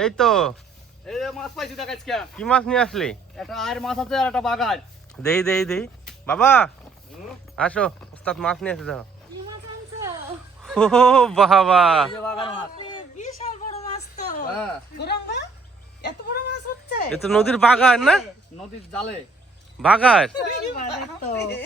এই তো এই মাছ পাইছি দেখ আজকে। কি মাছ নিয়ে আসলি? একটা আয়ের মাছ আছে আর একটা বাগার দেই দেই দেই। বাবা আসো। ওস্তাদ মাছ নিয়ে এসে যাও। কি মাছ ও বাবা। এই যে বাগার মাছ। বাপরে, বিশাল বড় মাছ তো। হ্যাঁ। এত বড় মাছ হচ্ছে? এ তো নদীর বাগান না? নদীর জালে। বাগান। বাপরে।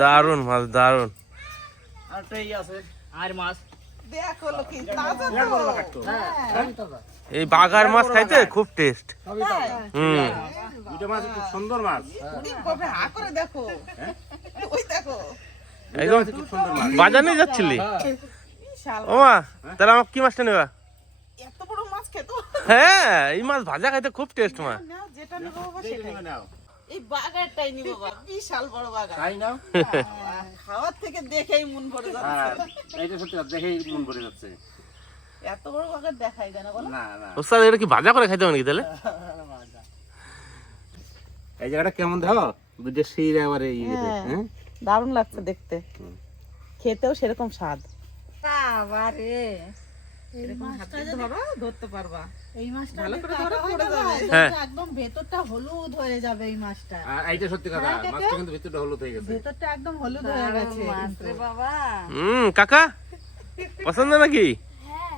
দারুণ মাছ দারুণ আর আছে আয়ের মাছ। হ্যাঁ। এই বাগার মাছ খাইতে খুব টেস্ট হুম। দুটো মাছ খুব সুন্দর মাছ। দেখো? একদম খুব সুন্দর মাছ। বাজার নিয়ে যাচ্ছিলি? হ্যাঁ। ও মা তাহলে আমার কি মাছটা নেবা? এত বড় মাছ খেতো? হ্যাঁ এই মাছ ভাজা খাইতে খুব টেস্ট মা। যেটা নেব সেটাই। নাও। এই বাগারটাই নিবো বাবা। বিশাল বড় বাগার। তাই নাও খাওয়ার থেকে দেখেই মন ভরে হ্যাঁ যাচ্ছে এইটা সত্যি দেখেই মন ভরে যাচ্ছে। এত বড় বাগার দেখাই যায় না বলো। না না। ওস্তাদ এটা কি ভাজা করে খাইতে হবে নাকি তাহলে? এই জায়গাটা কেমন দেখো? দুটো শির হ্যাঁ। হ্যাঁ? দারুণ লাগছে দেখতে। খেতেও সেরকম স্বাদ। বাবারে। এরকম হাতে ধরো ধরতে পারবা। এই মাছটা ভালো করে ধরো, পড়ে যাবে। হ্যাঁ। একদম ভেতরটা হলুদ হয়ে যাবে এই মাছটা। আর এইটা সত্যি কথা হ্যাঁ, কাকা? মাছটা কিন্তু ভিতরটা হলুদ হয়ে গেছে। ভেতরটা একদম হলুদ হয়ে গেছে। মাছ বাবা। হুম কাকা পছন্দ নাকি? হ্যাঁ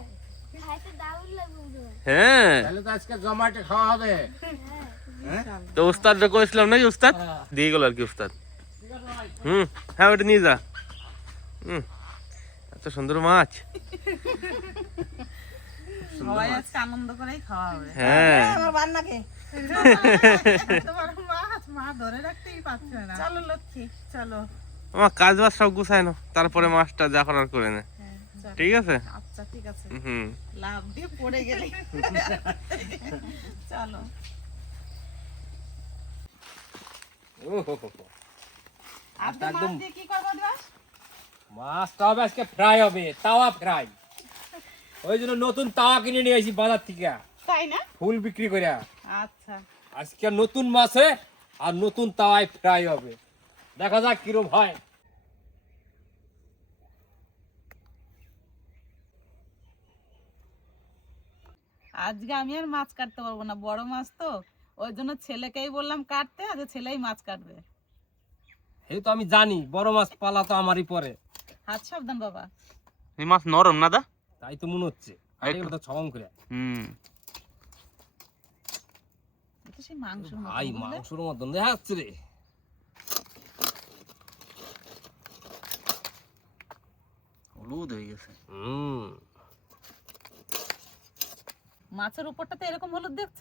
হয়। হ্যাঁ। তাহলে তো আজকে জমাটে খাওয়া হবে। তো উস্তাদ কইছিলাম নাকি উস্তাদ? দিয়ে গেল আর কি উস্তাদ। হুম হ্যাঁ ওটা নিয়ে যা। হুম। সুন্দর মাছ। আনন্দ করেই খাওয়া হবে। হ্যাঁ। আমার বান্নাকে। মা ধরে রাখতেই পারছে না। চলো লক্ষ্মী চলো। আমার কাজ বাজ সব গুছায় না তারপরে মাছটা যা করার করে নে। ঠিক আছে? আচ্ছা ঠিক আছে। হুম। লাভ দিয়ে পড়ে গেলে। চলো। ও হো হো হো। আপনি মাছ দিয়ে কি করব দিবাস মাছটা হবে আজকে ফ্রাই হবে তাওয়া ফ্রাই ওই জন্য নতুন তাওয়া কিনে নিয়ে আসি বাজার থেকে। তাই না? ফুল বিক্রি করে আচ্ছা। আজকে নতুন মাছে আর নতুন তাওয়ায় ফ্রাই হবে। দেখা যাক কিরম হয়। আজকে আমি আর মাছ কাটতে পারব না বড় মাছ তো। ওই জন্য ছেলেকেই বললাম কাটতে আজ ছেলেই মাছ কাটবে। এই তো আমি জানি বড় মাছ পালা তো আমারই পরে। হাত সাবধান বাবা। এই মাছ নরম না দা? তাই তো মনে হচ্ছে। এগুলো তো ছম করে। হুম। এটা সেই মাংস ভাই মাংসর মতন দেখা যাচ্ছে রে। হলুদ হয়ে গেছে। হুম। মাছের উপরটা তো এরকম হলুদ দেখছ?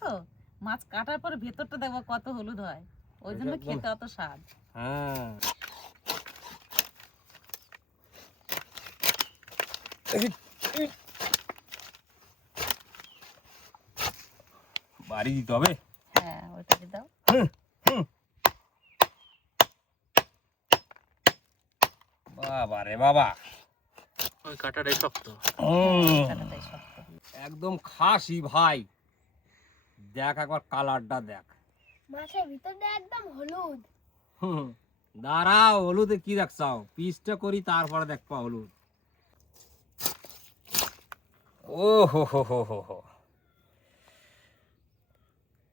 মাছ কাটার পরে ভেতরটা দেখব কত হলুদ হয়। ওই জন্য খেতে অত স্বাদ। হ্যাঁ। বাড়ি দিতে হবে? হ্যাঁ ওইটাকে দাও। বাবা রে বাবা। ওই কাটাটাই শক্ত। একদম খাসি ভাই। দেখ একবার কালারটা দেখ। মাছের ভিতরটা একদম হলুদ। দাঁড়াও হলুদে কি দেখছাও? পিসটা করি তারপরে দেখবা হলুদ। ও হো হো হো হো হো।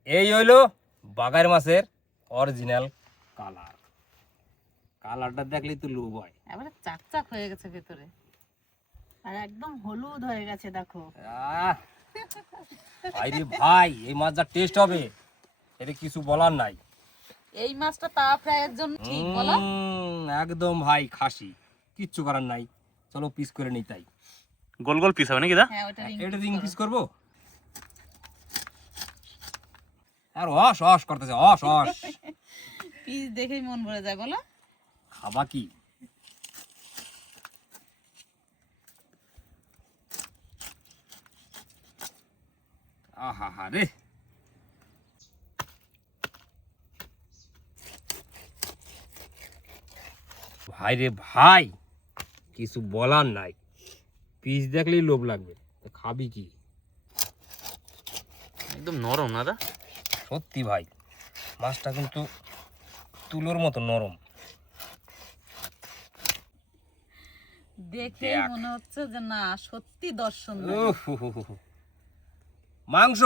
এই হইল বাগার মাছের অরিজিনাল কালার। কালারটা দেখলেই তো লোভ হয়। এবারে চাকচাক হয়ে গেছে ভেতরে। আর একদম হলুদ হয়ে গেছে দেখো। আহ! ভাই এই মাছ যা টেস্ট হবে। এটা কিছু বলার নাই। এই মাছটা তাওয়া ফ্রাইয়ের জন্য ঠিক বলো। একদম ভাই খাসি। কিচ্ছু করার নাই। চলো পিস করে নিই তাই। গোল গোল পিস হবে নাকি দা? হ্যাঁ ওটা এটা রিং পিস করব? আর অস অস করতেছে অস অস। পিস দেখেই মন ভরে যায় বলো। খাবা কি? আহা হা রে ভাই রে ভাই কিছু বলার নাই। পিস দেখলেই লোভ লাগবে তো খাবি কি? একদম নরম না দা সত্যি ভাই মাছটা কিন্তু তুলোর মতো নরম। দেখে। মনে হচ্ছে যে না সত্যি দর্শন উফ, হু, হু, হু, হু। মাংস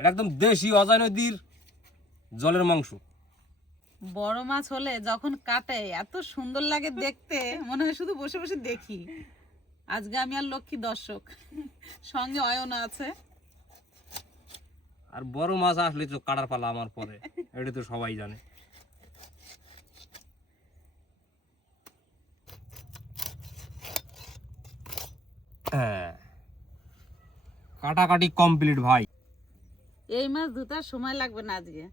এটা একদম দেশি অজয় নদীর জলের মাংস। বড় মাছ হলে যখন কাটে এত সুন্দর লাগে দেখতে মনে হয় শুধু বসে বসে দেখি। আজকে আমি আর লক্ষ্মী দর্শক সঙ্গে অয়ন আছে। আর বড় মাছ আসলে তো কাটার পালা আমার পরে এটা তো সবাই জানে। হ্যাঁ। কাটাকাটি কমপ্লিট ভাই। এই মাছ ধুতার সময় লাগবে না আজকে।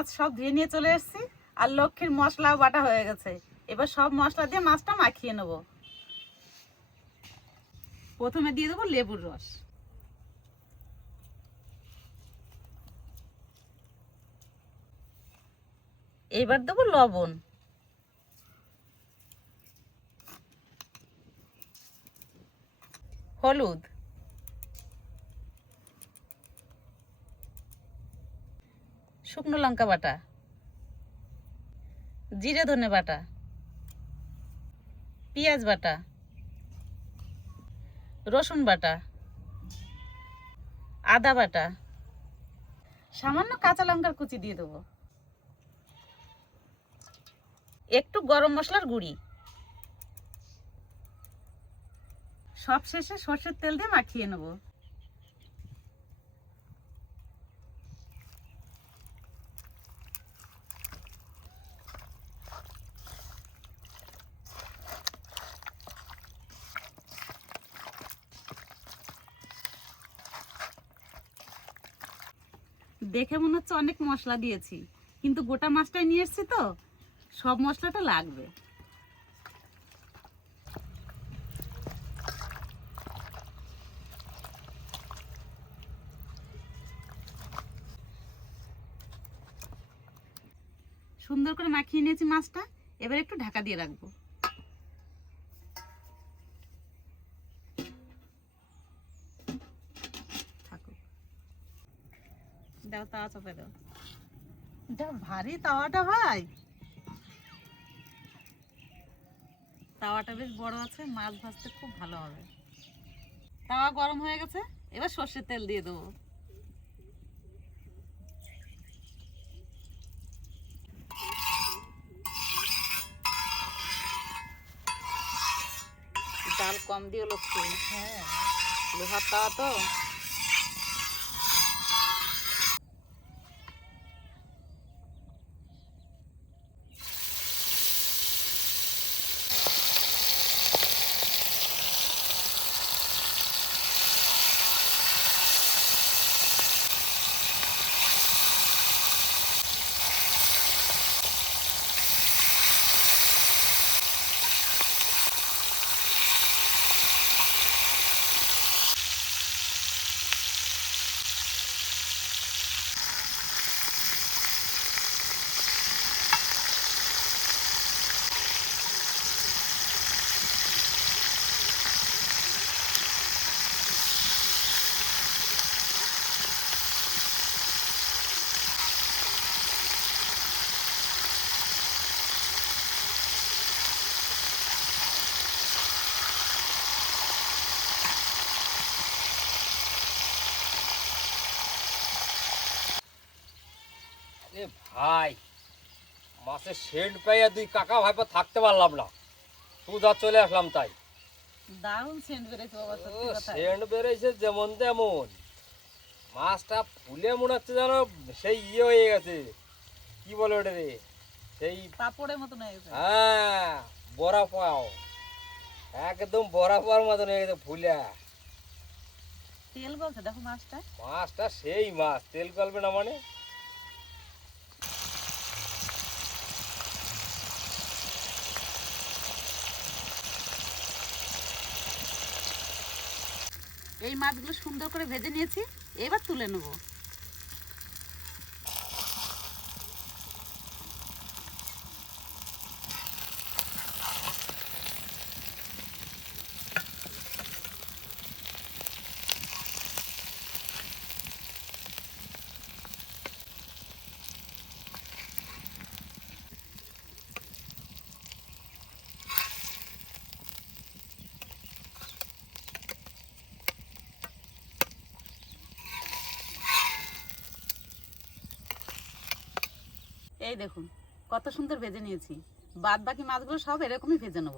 মাছ সব ধুয়ে নিয়ে চলে এসেছি আর লক্ষ্মীর মশলাও বাটা হয়ে গেছে। এবার সব মশলা দিয়ে মাছটা মাখিয়ে নেব। প্রথমে দিয়ে দেবো লেবুর রস। এবার দেবো লবণ। হলুদ। শুকনো লঙ্কা বাটা, জিরে ধনে বাটা, পেঁয়াজ বাটা, রসুন বাটা, আদা বাটা, সামান্য কাঁচা লঙ্কার কুচি দিয়ে দেবো। একটু গরম মশলার গুঁড়ি। সব শেষে সর্ষের তেল দিয়ে মাখিয়ে নেব। দেখে মনে হচ্ছে অনেক মশলা দিয়েছি। কিন্তু গোটা মাছটাই নিয়ে এসেছি তো, সব মশলাটা লাগবে। সুন্দর করে মাখিয়ে নিয়েছি মাছটা, এবার একটু ঢাকা দিয়ে রাখব। চাপে দাও এটা ভারী তাওয়াটা ভাই। তাওয়াটা বেশ বড় আছে মাছ ভাজতে খুব ভালো হবে। তাওয়া গরম হয়ে গেছে এবার সর্ষের তেল দিয়ে দেবো। ডাল কম দিয়ে লক্ষ্মী। হ্যাঁ। লোহার তাওয়া তো? এ ভাই মাছের শেড পাইয়া দুই কাকা ভাইপা থাকতে পারলাম না। তুই যা চলে আসলাম তাই। দারুণ সেন্ট বেড়েছে বাবা সত্যি কথা। সেন্ট যেমন তেমন। মাছটা ফুলে মনে হচ্ছে যেন সেই ইয়ে হয়ে গেছে। কি বলে ওটা রে? সেই পাপড়ের মতন হয়ে গেছে। হ্যাঁ বড়া পাও। একদম বড়া পাওয়ার মতন হয়ে গেছে ফুলা। তেল গলছে দেখো মাছটা। মাছটা সেই মাছ তেল গলবে না মানে? এই মাছগুলো সুন্দর করে ভেজে নিয়েছি এবার তুলে নেব। এই দেখুন কত সুন্দর ভেজে নিয়েছি। বাদ বাকি মাছগুলো সব এরকমই ভেজে নেব।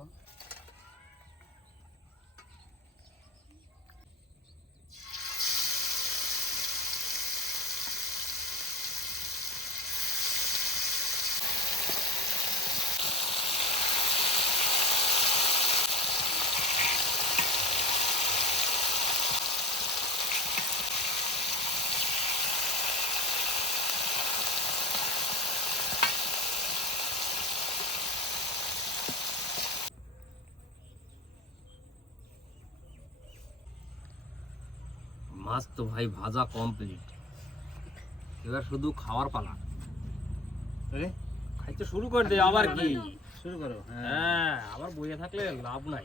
মাছ তো ভাই ভাজা কমপ্লিট এবার শুধু খাওয়ার পালা। খাইতে শুরু করে দে আবার কি? শুরু করো হ্যাঁ। হ্যাঁ আবার বইয়ে থাকলে লাভ নাই।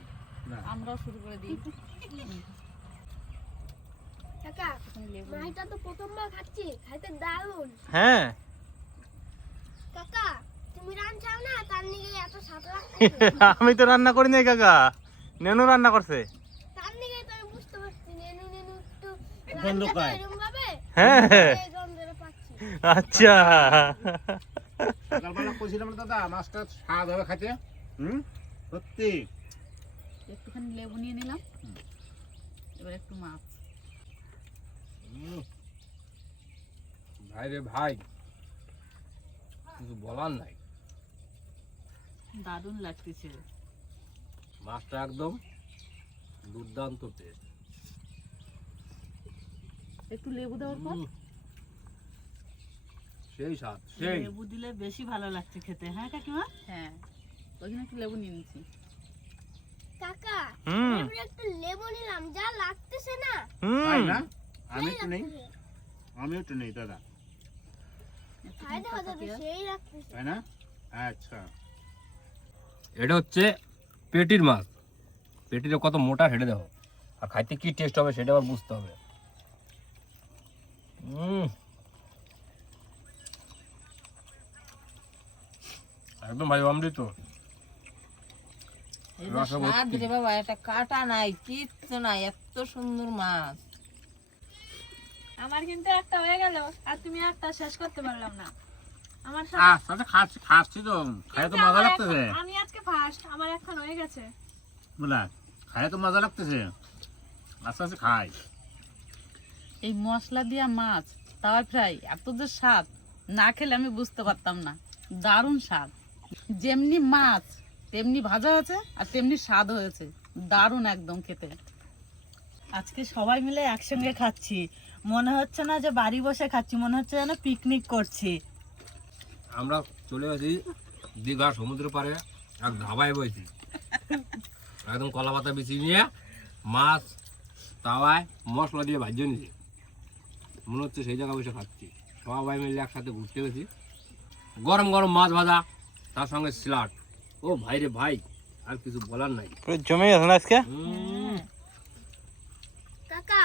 আমরাও শুরু করে দিই। কাকা মাছটা তো প্রথমবার খাচ্ছি খাইতে দারুণ। হ্যাঁ। কাকা তুমি রান না? তার নিগে এত স্বাদ আমি তো রান্না করি নাই কাকা। নেনু রান্না করছে তার নিগে তো আমি বুঝতে পারছি নেনু নেনু একটু গন্ধ পায়। হ্যাঁ। এই গন্ধটা পাচ্ছি আচ্ছা। সকালবেলা কইছিলাম দাদা মাছটা স্বাদ হবে খাইতে। হুম? সত্যি। একটুখানি লেবু নিয়ে নিলাম। এবার একটু মাছ। ভাই রে ভাই কিছু বলার নাই। দারুণ লাগতেছে। মাছটা একদম দুর্দান্ত টেস্ট একটু লেবু দেওয়ার পর? সেই স্বাদ সেই। লেবু দিলে বেশি ভালো লাগছে খেতে হ্যাঁ কাকিমা? হ্যাঁ ওইখানে একটু লেবু নিয়ে নিচ্ছি। কাকা একটু লেবু নিলাম যা লাগতেছে না। তাই না? আমি তো নেই? লাগতেছে। আমিও তো নেই দাদা। খাই দেখা যাবে সেই লাগতেছে। তাই না? আচ্ছা। এটা হচ্ছে পেটির মাছ। পেটিটা কত মোটা হেঁটে দেখো। আর খাইতে কি টেস্ট হবে সেটা আবার বুঝতে হবে। একদম ভাই অমৃত। বাবা এটা কাটা নাই কিচ্ছু নাই এত সুন্দর মাছ। আমার কিন্তু একটা হয়ে গেল আর তুমি একটা শেষ করতে পারলাম না। আমার খাচ্ছি খাচ্ছি তো খাই তো মজা আমার লাগতেছে। আমি আজকে ফার্স্ট আমার এখন হয়ে গেছে। তো মজা লাগতেছে। আস্তে আস্তে খাই। এই মশলা দিয়া মাছ তাওয়া ফ্রাই, এত যে স্বাদ, না খেলে আমি বুঝতে পারতাম না। দারুণ স্বাদ। যেমনি মাছ, তেমনি ভাজা হয়েছে আর তেমনি স্বাদ হয়েছে। দারুণ একদম খেতে। আজকে সবাই মিলে একসঙ্গে খাচ্ছি। মনে হচ্ছে না যে বাড়ি বসে খাচ্ছি, মনে হচ্ছে যেন পিকনিক করছি। আমরা চলে গেছি দীঘা সমুদ্র পাড়ে, এক ধাবায় বইছি। একদম কলা পাতা বিছিয়ে নিয়ে মাছ, তাওয়ায় মশলা দিয়ে ভাজিয়ে নিয়েছি। মনে হচ্ছে সেই জায়গায় বসে খাচ্ছি। সবাই মিলে একসাথে ঘুরতে গেছি। গরম গরম মাছ ভাজা তার সঙ্গে স্যালাড। ও ভাই রে ভাই আর কিছু বলার নাই। জমে গেছে না আজকে? কাকা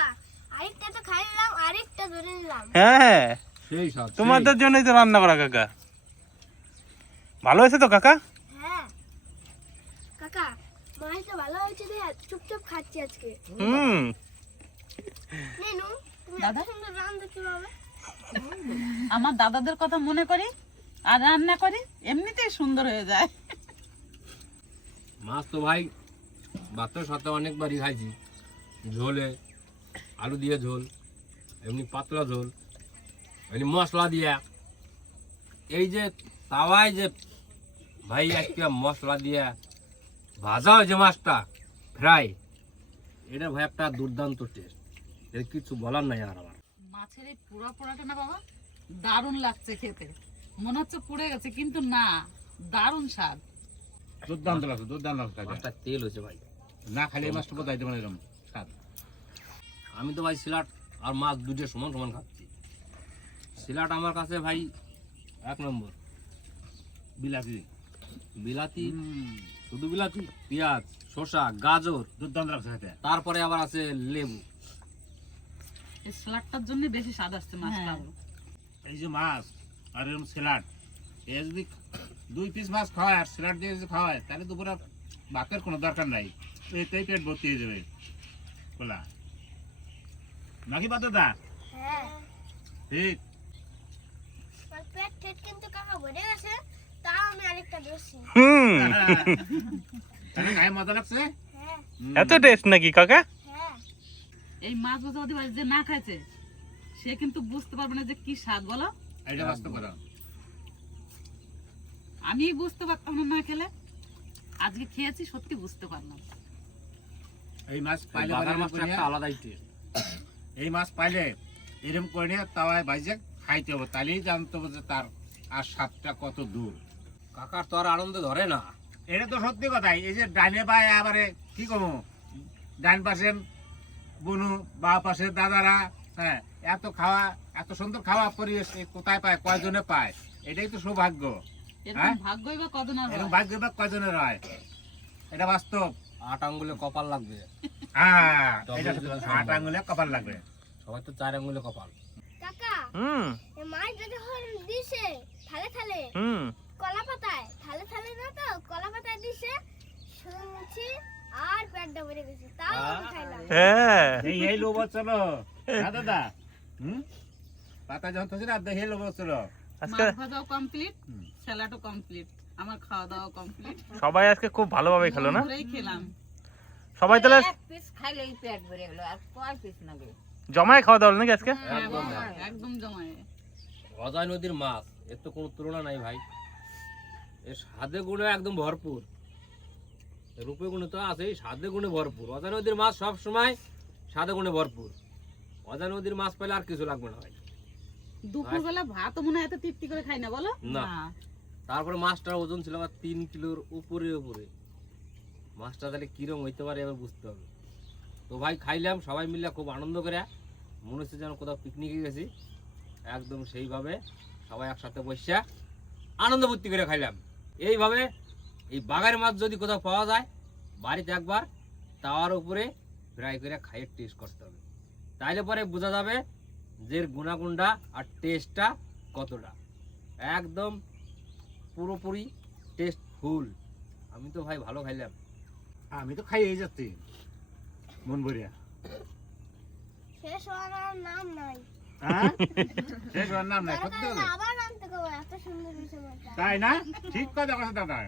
আরেকটা তো খাই আরেকটা ধরে নিলাম। হ্যাঁ। সেই তোমাদের জন্যই তো রান্না করা কাকা। ভালো হয়েছে তো কাকা? হ্যাঁ। কাকা মাছটা ভালো হয়েছে চুপচাপ খাচ্ছি আজকে। হুম। নেনু। দাদা? আমার দাদাদের কথা মনে করি আর রান্না করি এমনিতেই সুন্দর হয়ে যায়। মাছ তো ভাই ভাতের সাথে অনেকবারই খাইছি। ঝোলে আলু দিয়ে ঝোল এমনি পাতলা ঝোল এমনি মশলা দিয়া। এই যে তাওয়ায় যে ভাই আজকে মশলা দিয়ে ভাজা হয়েছে মাছটা ফ্রাই এটা ভাই একটা দুর্দান্ত টেস্ট এর কিছু বলার নাই আর আমার। মাছের এই পোড়া পোড়াটা না বাবা দারুণ লাগছে খেতে। মনে হচ্ছে পুড়ে গেছে কিন্তু না দারুণ স্বাদ। দুর্দান্ত লাগছে দুর্দান্ত লাগছে। মাছটা তেল হয়েছে ভাই। না খালি এই মাছটা বোধ মানে এরকম স্বাদ? আমি তো ভাই সিলাট আর মাছ দুটো সমান সমান খাচ্ছি। সিলাট আমার কাছে ভাই এক নম্বর। বিলাতি। বিলাতি শুধু বিলাতি পেঁয়াজ শসা গাজর। দুর্দান্ত লাগছে তারপরে আবার আছে লেবু। এই স্যালাডটার জন্য বেশি স্বাদ আসছে মাছটা হ্যাঁ। এই যে মাছ আর এরকম স্যালাড এ যদি দুই পিস মাছ খাওয়ায় আর স্যালাড দিয়ে যদি খাওয়ায় তাহলে তো পুরো ভাতের কোনো দরকার নাই। এতেই পেট ভর্তি হয়ে যাবে। খোলা নাকি পাতে দা? হ্যাঁ। ঠিক। পেট ঠেট কিন্তু কাকা ভরে গেছে তাও আমি আরেকটা বেশি। হুম। তাহলে গায়ে মজা লাগছে? হ্যাঁ। এত টেস্ট নাকি কাকা? এই মাছ অধিবাস যে না খাইছে সে কিন্তু বুঝতে পারবে না যে কি স্বাদ বলো। এইটা বাস্তব কথা। আমি বুঝতে পারতাম না না খেলে আজকে খেয়েছি সত্যি বুঝতে পারলাম। এই মাছ পাইলে বাজার মাছটা একটা আলাদাই টেস্ট এই মাছ পাইলে এরকম করে নিয়ে তাওয়ায় বাইজে খাইতে হবে তাহলেই জানতে হবে যে তার আর স্বাদটা কত দূর। কাকার তো আর আনন্দ ধরে না। এটা তো সত্যি কথাই এই যে ডাইনে বাই আবারে কি কমু? ডাইন পাশে বুনু বা পাশে দাদারা হ্যাঁ এত খাওয়া এত সুন্দর খাওয়া পরিবেশ কোথায় পায় কয়জনে পায় এটাই তো সৌভাগ্য হ্যাঁ? ভাগ্যই বা কজন হয়? ভাগ্য বা কয়জনের হয় এটা বাস্তব আট আঙ্গুলে কপাল লাগবে হ্যাঁ। সম্ভব। আট আঙুলে কপাল লাগবে সবাই তো চার আঙ্গুলে কপাল কাকা হুম দিছে থালে থালে হুম কলা পাতায় থালে থালে না তো কলা পাতায় দিছে শুনছি আর পেটটা ভরে গেছে তাও আমি খাইলাম। হ্যাঁ। এই এই লোভ চলো না। দাদা। হুম? পাতা যখন তো দেখে চলো আজকে ভাজাও কমপ্লিট। স্যালাডও কমপ্লিট আমার খাওয়া দাওয়া কমপ্লিট সবাই আজকে খুব ভালোভাবে খেলো না? খেলাম। সবাই তাহলে পিস খাইলেই পেট ভরে গেল আর কয় পিস নেবে? জমায় খাওয়া দাওয়া নাকি আজকে? হ্যাঁ, একদম জমায়ে। অজয় নদীর মাছ এর তো কোনো তুলনা নাই ভাই। এর স্বাদে গুণে একদম ভরপুর। রূপে গুণে তো আছেই স্বাদে গুণে ভরপুর। অজয় নদীর মাছ সব সময় স্বাদে গুণে ভরপুর। অজয় নদীর মাছ পেলে আর কিছু লাগবে না ভাই। দুপুরবেলা ভাতও মনে হয় এত তৃপ্তি করে খাই না বলো? না। তারপরে মাছটার ওজন ছিল আমার তিন কিলোর উপরে উপরে। মাছটা তাহলে কিরম হইতে পারে এবার বুঝতে হবে। তো ভাই খাইলাম সবাই মিলে খুব আনন্দ করে। মনে হচ্ছে যেন কোথাও পিকনিকে গেছি। একদম সেইভাবে সবাই একসাথে বসে আনন্দ ভর্তি করে খাইলাম। এইভাবে এই বাগানের মাছ যদি কোথাও পাওয়া যায় বাড়িতে একবার তাওয়ার উপরে ফ্রাই করে খাইয়ে টেস্ট করতে হবে। তাইলে পরে বোঝা যাবে যে এর গুণাগুণটা আর টেস্টটা কতটা। একদম পুরোপুরি টেস্ট ফুল আমি তো ভাই ভালো খাইলাম। আমি তো খাই এই যাচ্ছি। মন ভরিয়া। শেষ হওয়ার নাম নাই। হ্যাঁ? শেষ হওয়ার নাম নাই তাই না? ঠিক কথা কথা দাদা?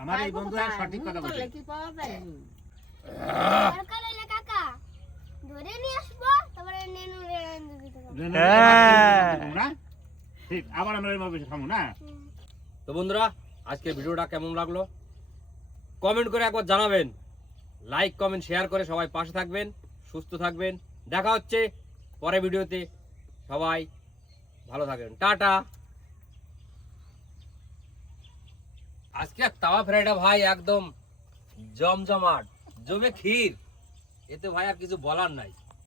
আমার এই বন্ধু আর সঠিক কথা বলছে। কি পাওয়া যায়? কাকা ধরে নিয়ে আসব তারপরে নেনু রে দিতে হবে। না? ঠিক আবার আমরা না? তো বন্ধুরা আজকে ভিডিওটা কেমন লাগল? কমেন্ট করে একবার জানাবেন। লাইক কমেন্ট শেয়ার করে সবাই পাশে থাকবেন সুস্থ থাকবেন। দেখা হচ্ছে পরে ভিডিওতে। সবাই ভালো থাকবেন। টাটা! আজকে তাওয়া ফ্রাইটা ভাই একদম জমজমাট জমে ক্ষীর। এতে ভাই আর কিছু বলার নাই।